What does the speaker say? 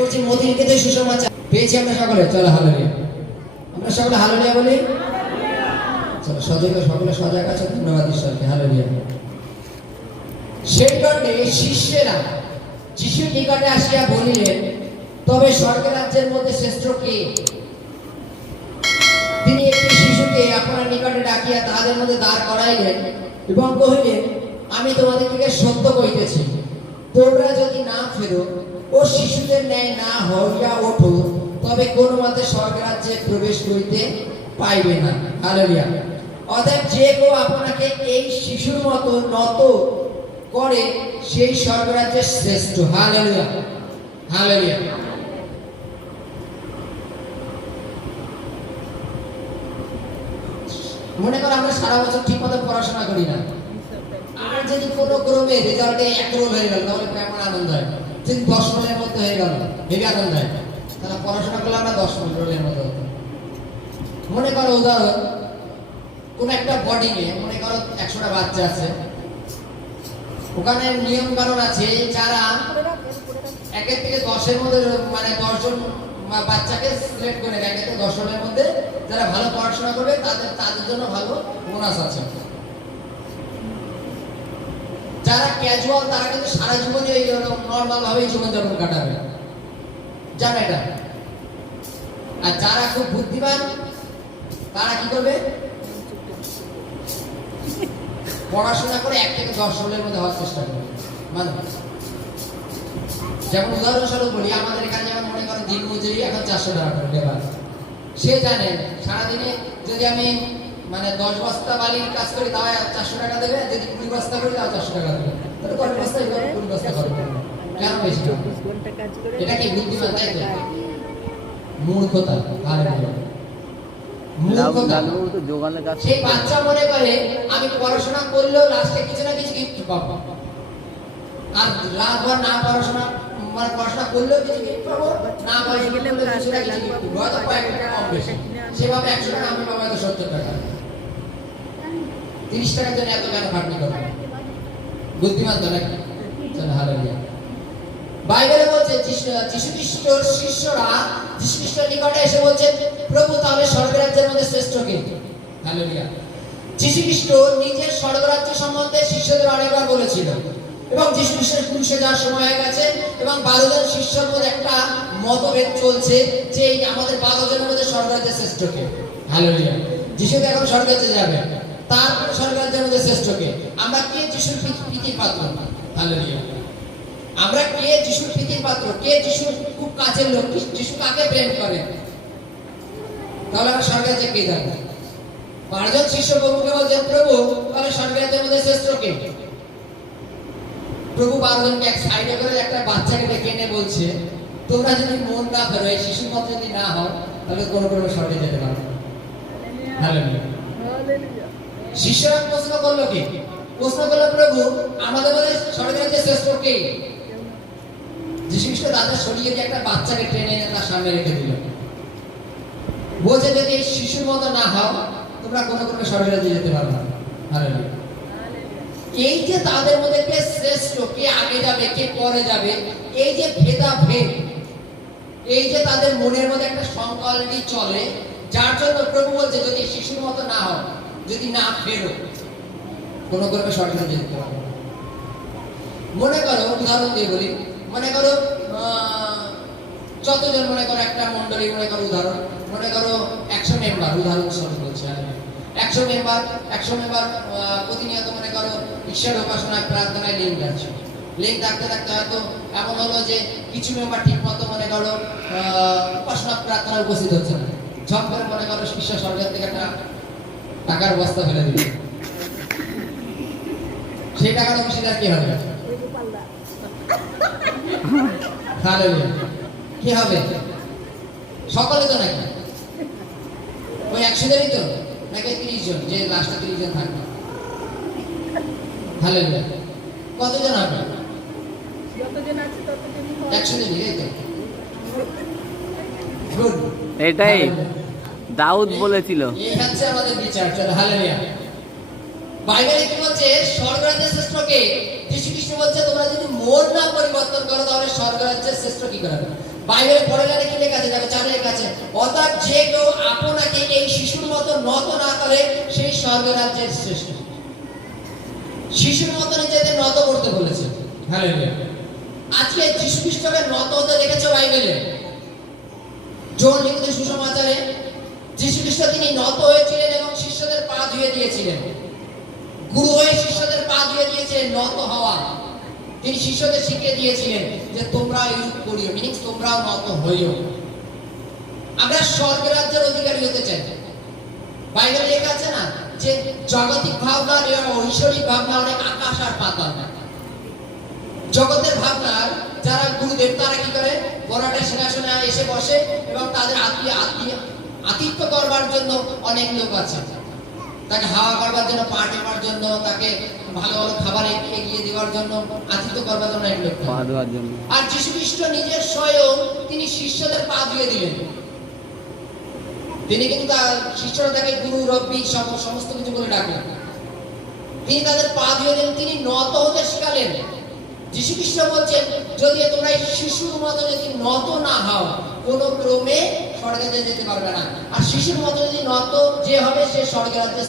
করছি মদিনাকে সুসমাচার পেয়েছি আমরা সকলে। চলো হালেলুয়া, আমরা সকলে হালেলুয়া বলি। চলো সজাগ, সকলে সজাগ আছে। ধন্যবাদ ঈশ্বরকে। হালেলুয়া। সেই কারণে শিষ্যেরা যিশুর নিকটে আসিয়া বলিলেন, তবে স্বর্গের রাজ্যের মধ্যে শ্রেষ্ঠ কে? তিনি একটি শিশুকে আপনার নিকটে ডাকিয়া তাহাদের মধ্যে দাঁড় করাইলেন এবং কহিলেন, আমি তোমাদেরকে সত্য কইতেছি, তোমরা যদি না ফেরো ও শিশুদের ন্যায় না হইয়া ওঠো, তবে কোন মতে স্বর্গরাজ্যে প্রবেশ করিতে পাইবে না। হালেলুয়া। অতএব যে কেউ আপনাকে এই শিশুর মতো নত করে, সেই স্বর্গরাজ্যের শ্রেষ্ঠ। Hallelujah, hallelujah. মনে করো আমরা সারা বছর ঠিক মতো পড়াশোনা করি না, আর যদি কোনো ক্রমে রেজাল্টে 1 রোল হয়ে গেল, তাহলে কেমন আনন্দ হয়? যদি 10 রোলের মধ্যে হয়ে গেল, হেবি আনন্দ হয়। তাহলে পড়াশোনা করলে আমরা 10 রোলের মতো হতো। মনে করো উদাহরণ, কোন একটা বোর্ডিং এ মনে করো 100টা বাচ্চা আছে, ওখানে নিয়ম কানুন আছে, যারা 1 থেকে 10-এর মধ্যে মানে 10 জন বাচ্চাকে সিলেক্ট করে 1 থেকে 10 জনের মধ্যে যারা ভালো পড়াশোনা করবে তাদের জন্য ভালো বোনাস আছে। যারা ক্যাজুয়াল তারা কিন্তু সারা জীবনে এই নরমাল ভাবে জীবনযাপন কাটাবে, জানো এটা। আর যারা খুব বুদ্ধিমান তারা কি করবে? পড়াশোনা করে 1 থেকে 10 সালের মধ্যে হওয়ার চেষ্টা করবে। মানে যেমন উদাহরণস্বরূপ বলি, আমাদের এখানে যেমন মনে করেন দিন মজুরি এখন 400 টাকা করে লেবার। সে জানে সারাদিনে যদি আমি মানে 10 বস্তা বালির কাজ করি তাও 400 টাকা দেবে, যদি 20 বস্তা করি তাও 400 টাকা দেবে। তাহলে 10 বস্তা 20 বস্তা করবে কেন? বেশি এটা কি বুদ্ধিমান? তাই তো মূর্খতা। সেই বাচ্চা মনে করে আমি পড়াশোনা করলেও লাস্টে কিছু না কিছু গিফট পাবো, আর রাতভর না পড়াশোনা মানে পড়াশোনা করলেও কিছু গিফট পাবো, না পড়াশোনা করলেও কিছু না কিছু গিফট পাবো। হয়তো কয়েক টাকা কম বেশি, সেভাবে 100 টাকা আমি পাবো, হয়তো 70 টাকা। 30 টাকার জন্য এত কেন খাটনি করবো? বুদ্ধিমান তো নাকি? চলো হালেলুয়া। বাইবেলে বলছে যিশু খ্রিস্টর শিষ্যরা যিশু খ্রিস্টের নিকটে এসে বলছে, প্রভু তাহলে স্বর্গরাজ্যের মধ্যে শ্রেষ্ঠ কে? হালেলুয়া। যিশু খ্রিস্ট নিজের স্বর্গরাজ্য সম্বন্ধে শিষ্যদের অনেকবার বলেছিল, এবং যিশু খ্রিস্টের ক্রুশে যাওয়ার সময় হয়ে গেছে, এবং 12 জন শিষ্যের মধ্যে একটা মতভেদ চলছে যে আমাদের 12 জনের মধ্যে স্বর্গরাজ্যের শ্রেষ্ঠ কে? হালেলুয়া। যিশু এখন স্বর্গরাজ্যে যাবে, তারপরে স্বর্গরাজ্যের মধ্যে শ্রেষ্ঠ কে? আমরা কে যিশুর প্রীতির পাত্র? হালেলুয়া। আমরা কে যিশুর প্রীতির পাত্র? কে যিশুর খুব কাছের লোক? যিশু কাকে প্রেম করে? তাহলে আমরা স্বর্গরাজ্যে কে যাবো? 12 জন শিষ্য প্রভুকে বলছেন, প্রভু তাহলে স্বর্গরাজ্যের মধ্যে শ্রেষ্ঠ কে? প্রভু 12 জনকে এক সাইডে করে একটা বাচ্চাকে ডেকে এনে বলছে, তোমরা যদি মন না ফেরো, এই শিশুর মত যদি না হও, তাহলে কোনো স্বর্গে যেতে পারবে। হালেলুয়া। শিষ্যরা প্রশ্ন করলো কি? প্রশ্ন করলো, প্রভু আমাদের মধ্যে স্বর্গরাজ্যের শ্রেষ্ঠ কে? যিশু খ্রিস্ট তাদের সরিয়ে দিয়ে একটা বাচ্চাকে টেনে এনে তার সামনে রেখে দিল, বলছে যদি এই শিশুর মতো না হও, তোমরা কোনো স্বর্গরাজ্যে যেতে পারবে না। হালেলুয়া। এই যে তাদের মধ্যে কে শ্রেষ্ঠ, কে আগে যাবে, কে পরে যাবে, এই যে ভেদাভেদ, এই যে তাদের মনের মধ্যে একটা সংকল্পি চলে, যার জন্য প্রভু বলছে যদি শিশুর মতো না হও, যদি না ফেরো, কোনো স্বর্গরাজ্যে যেতে পারবে না। মনে করো উদাহরণ দিয়ে বলি, মনে করো যতজন মনে করো একটা মন্ডলী, মনে করো উদাহরণ, মনে করো 100 মেম্বার, উদাহরণস্বরূপ বলছি, 100 মেম্বার প্রতিনিয়ত মনে করো ঈশ্বর উপাসনায় প্রার্থনায় লিঙ্ক আছে। লিঙ্ক থাকতে থাকতে হয়তো এমন হলো যে কিছু মেম্বার ঠিক মতো মনে করো উপাসনা প্রার্থনায় উপস্থিত হচ্ছে না, ঝপ করে মনে করো ঈশ্বর সরকার থেকে একটা টাকার বস্তা ফেলে দিবে, সেই টাকার অংশীদার কি হবে? কি হবে? সকলে তো নাকি ওই 100 জনই তো নাকি 30 জন, যে লাস্টে 30 জন থাকবে? হালেলুয়া। কতজন হবে? 100 জনই, এই তো। গুড, এটাই দাউদ বলেছিল। এই হচ্ছে আমাদের বিচার। চলো হালেলুয়া। বাইবেলে কি বলছে? স্বর্গরাজ্যের শ্রেষ্ঠ কে? যিশু খ্রিস্ট বলছে তোমরা যদি মন না পরিবর্তন করো, তাহলে স্বর্গরাজ্যের শ্রেষ্ঠ কি করে? বাইবেলে পড়ে গেলে কি লেখা আছে? দেখো 4 লেখা আছে, অর্থাৎ যে কেউ আপনাকে এই শিশুর মতো নত না করে সেই স্বর্গরাজ্যের শ্রেষ্ঠ। শিশুর মতো নিজেদের নত করতে বলেছে। হালেলুয়া। আজকে যীশু খ্রিস্টকে নত হতে দেখেছো বাইবেলে? জন লিখিত সুসমাচারে যীশু খ্রিস্ট তিনি নত হয়েছিলেন এবং শিষ্যদের পা ধুয়ে দিয়েছিলেন। গুরু হয়ে শিষ্যদের পা ধুয়ে দিয়েছিলেন নত হওয়া। তিনি শিষ্যদের শিখিয়ে দিয়েছিলেন যে তোমরা এইরূপ করিও, মিনিং তোমরাও নত হইও। আমরা স্বর্গরাজ্যের অধিকারী হতে চাই। বাইবেলে লেখা আছে না যে জগতিক ভাবনা এবং ঐশ্বরিক ভাবনা অনেক আকাশ আর পাতাল। জগতের ভাবনার যারা গুরুদেব তারা কি করে? বড়টা সিংহাসনে এসে বসে এবং তাদের আতিথ্য করবার জন্য অনেক লোক আছে, তাকে হাওয়া করবার জন্য, পা টেপার জন্য, তাকে ভালো ভালো খাবার এগিয়ে দেওয়ার জন্য, আতিথ্য করবার জন্য অনেক লোক। আর যীশু খ্রিস্ট নিজের স্বয়ং তিনি শিষ্যদের পা ধুয়ে দিলেন। তিনি কিন্তু তার শিষ্যরা তাকে গুরু, রব্বি সমস্ত কিছু বলে ডাকলেন। তিনি তাদের পা ধুয়ে দিলেন, তিনি নত হতে শিখালেন। যীশু খ্রিস্ট বলছেন যদি তোমরা শিশুর মতো যদি নত না হও কোন ক্রমে স্বর্গে যেতে পারবে না। আর শিশুর মতো যদি নত যে হবে সে স্বর্গের রাজ্যে